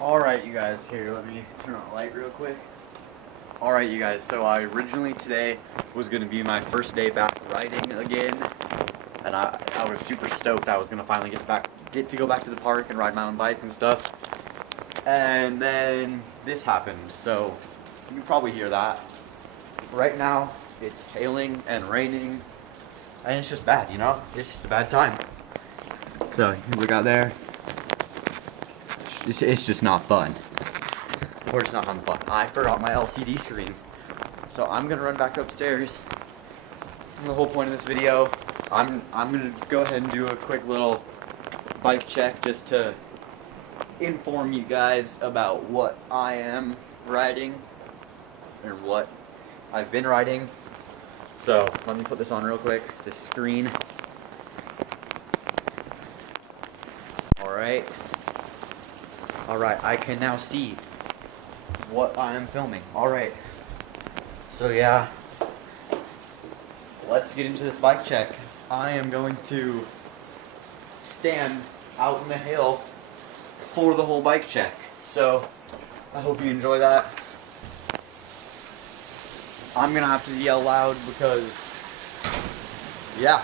Alright, you guys, here, let me turn on the light real quick. Alright, you guys, so I originally today was going to be my first day back riding again. And I was super stoked I was going to finally get to go back to the park and ride my own bike and stuff. And then this happened, so you can probably hear that. Right now, it's hailing and raining, and it's just bad, you know? It's just a bad time. So, you look out there. It's just not fun. Or it's not having fun. I forgot my LCD screen. So I'm gonna run back upstairs. And the whole point of this video, I'm gonna go ahead and do a quick little bike check just to inform you guys about what I am riding or what I've been riding. So let me put this on real quick, this screen. Alright, I can now see what I am filming. Alright, so yeah, let's get into this bike check. I am going to stand out in the hail for the whole bike check. So, I hope you enjoy that. I'm gonna have to yell loud because, yeah,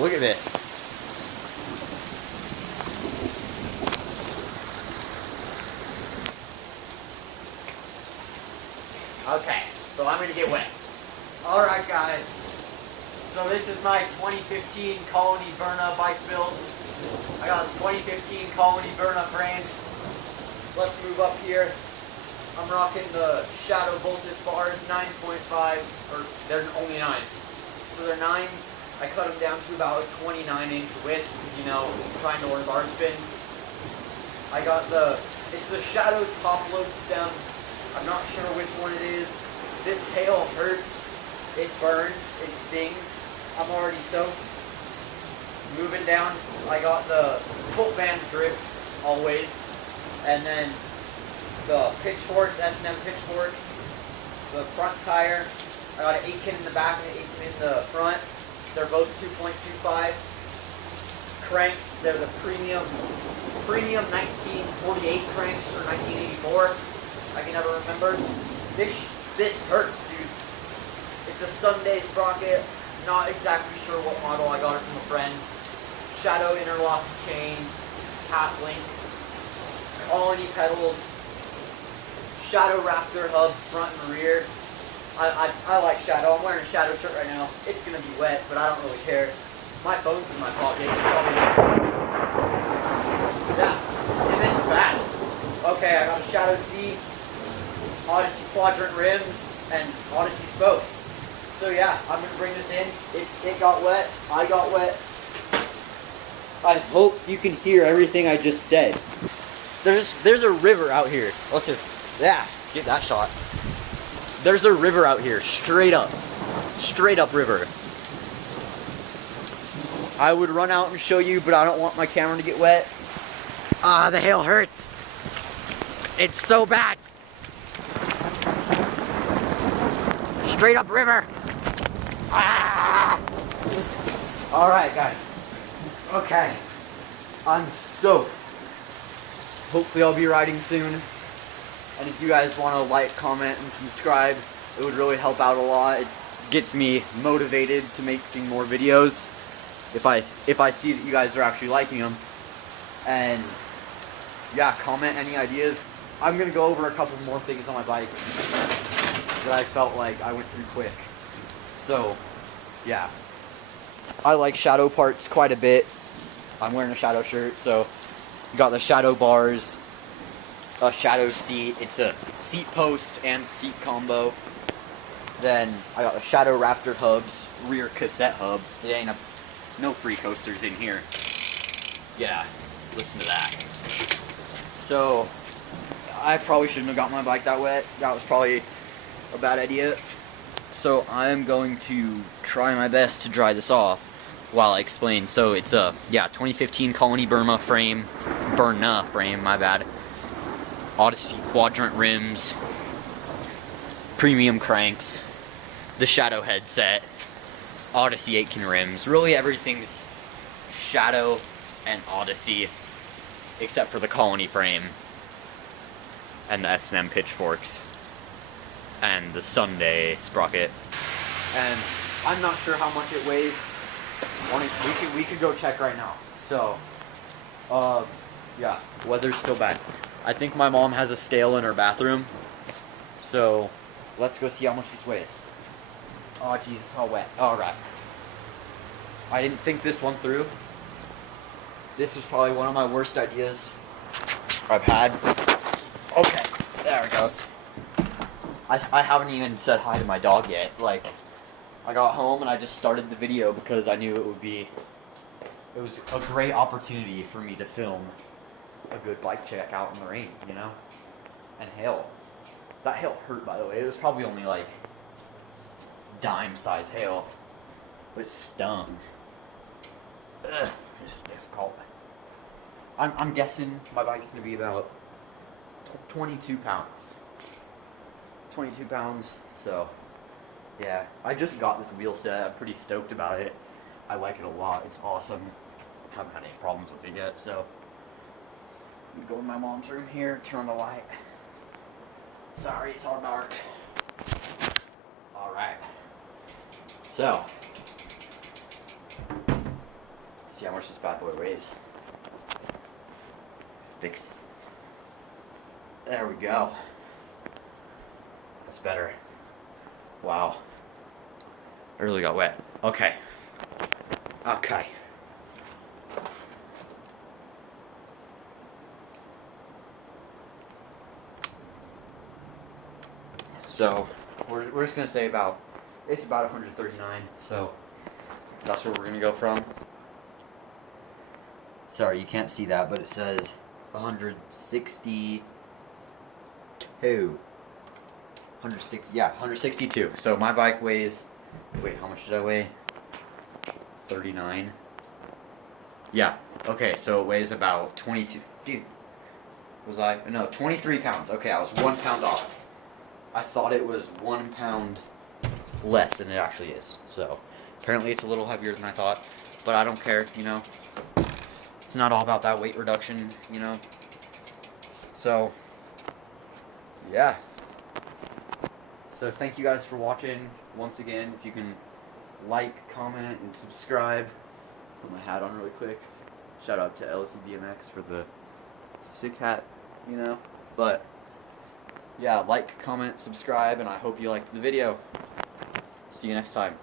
look at this. Okay, so I'm gonna get wet. Alright guys, so this is my 2015 Colony Berna bike build. I got a 2015 Colony Berna frame. Let's move up here. I'm rocking the Shadow voltage bars, 9.5, or they're only 9s. So they're 9s. I cut them down to about a 29-inch width, you know, trying to learn bar spin. I got it's the Shadow top load stem. I'm not sure which one it is. This hail hurts. It burns. It stings. I'm already soaked. Moving down, I got the Colt Vans grips, always. And then the pitchforks, S&M pitchforks. The front tire. I got an 8-kin in the back and an 8-kin in the front. They're both 2.25s. Cranks, they're the premium 1948 cranks or 1984. I can never remember. This hurts, dude. It's a Sunday sprocket. Not exactly sure what model. I got it from a friend. Shadow interlock chain, half link, Colony pedals, Shadow Raptor hubs front and rear. I like Shadow. I'm wearing a Shadow shirt right now. It's gonna be wet, but I don't really care. My phone's in my pocket. Yeah, and this is bad. Okay, I got a Shadow C, Odyssey quadrant rims, and Odyssey spokes. So yeah, I'm gonna bring this in. It got wet. I got wet. I hope you can hear everything I just said. There's a river out here. Let's just get that shot. There's a river out here, straight up river. I would run out and show you, but I don't want my camera to get wet. Ah, the hail hurts. It's so bad. Straight up river. Ah! Alright guys. Okay. I'm soaked. Hopefully I'll be riding soon. And if you guys want to like, comment, and subscribe, it would really help out a lot. It gets me motivated to making more videos. If I see that you guys are actually liking them. And yeah, comment any ideas. I'm gonna go over a couple more things on my bike that I felt like I went through quick. So, yeah. I like Shadow parts quite a bit. I'm wearing a Shadow shirt, so you got the Shadow bars, a Shadow seat. It's a seat post and seat combo. Then I got the Shadow Raptor hubs, rear cassette hub. It ain't no free coasters in here. Yeah, listen to that. So, I probably shouldn't have got my bike that wet. That was probably a bad idea. So I'm going to try my best to dry this off while I explain. So it's a 2015 Colony Berna frame, my bad. Odyssey quadrant rims, premium cranks, the Shadow headset, Odyssey 8-kin rims. Really everything's Shadow and Odyssey except for the Colony frame. and the S&M pitchforks, and the Sunday sprocket. And I'm not sure how much it weighs. We could go check right now. So, yeah, weather's still bad. I think my mom has a scale in her bathroom. So, let's go see how much this weighs. Oh, jeez, it's all wet. Alright. I didn't think this one through. This was probably one of my worst ideas I've had. Okay, there it goes. I haven't even said hi to my dog yet. Like, I got home and I just started the video because I knew it was a great opportunity for me to film a good bike check out in the rain, you know? And hail. That hail hurt, by the way. It was probably only like dime-size hail, but it stung. Ugh, this is difficult. I'm guessing my bike's gonna be about 22 pounds. 22 pounds, so yeah. I just got this wheel set. I'm pretty stoked about it. I like it a lot. It's awesome. Haven't had any problems with it yet, so I'm gonna go in my mom's room here, turn on the light. Sorry, it's all dark. Alright. So, see how much this bad boy weighs. Fix it. There we go. That's better. Wow. I really got wet. Okay. Okay. So, we're just gonna say it's about 139, so that's where we're gonna go from. Sorry, you can't see that, but it says 162. 162. So my bike weighs, wait, how much did I weigh? 39. Yeah, okay, so it weighs about 22, dude, no, 23 pounds. Okay, I was 1 pound off. I thought it was 1 pound less than it actually is. So, apparently it's a little heavier than I thought, but I don't care, you know. It's not all about that weight reduction, you know. So, yeah. So thank you guys for watching. Once again, if you can like, comment, and subscribe. Put my hat on really quick. Shout out to ColoradoBmx for the sick hat, you know. But yeah, like, comment, subscribe, and I hope you liked the video. See you next time.